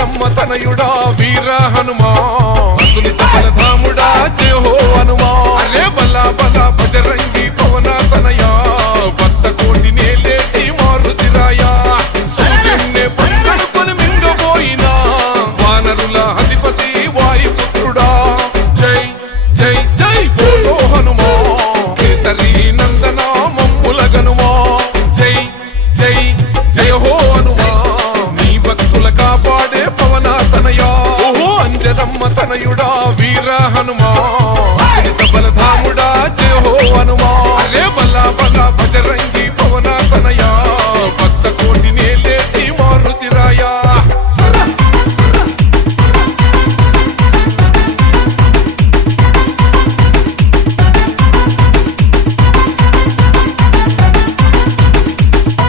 అంజదమ్మ తనయుడా వీర హనుమా అతులిత బలధాముడా జయ హో హనుమా అరే బలా బలా బజరంగి పవన తనయా భక్త కోటి నేలేటి మారుతిరాయా సూర్యున్నే పంగడుకొని మింగబోయినా వానరుల అధిపతి వాయుపుత్రుడా జై జై జై బోలో హనుమా కేసరి నందన మమ్ముల గనుమా జై జై జయ హో హనుమా నీ భక్తుల కాపాడే పవన తనయా ఓహో అంజదమ్మ తనయుడా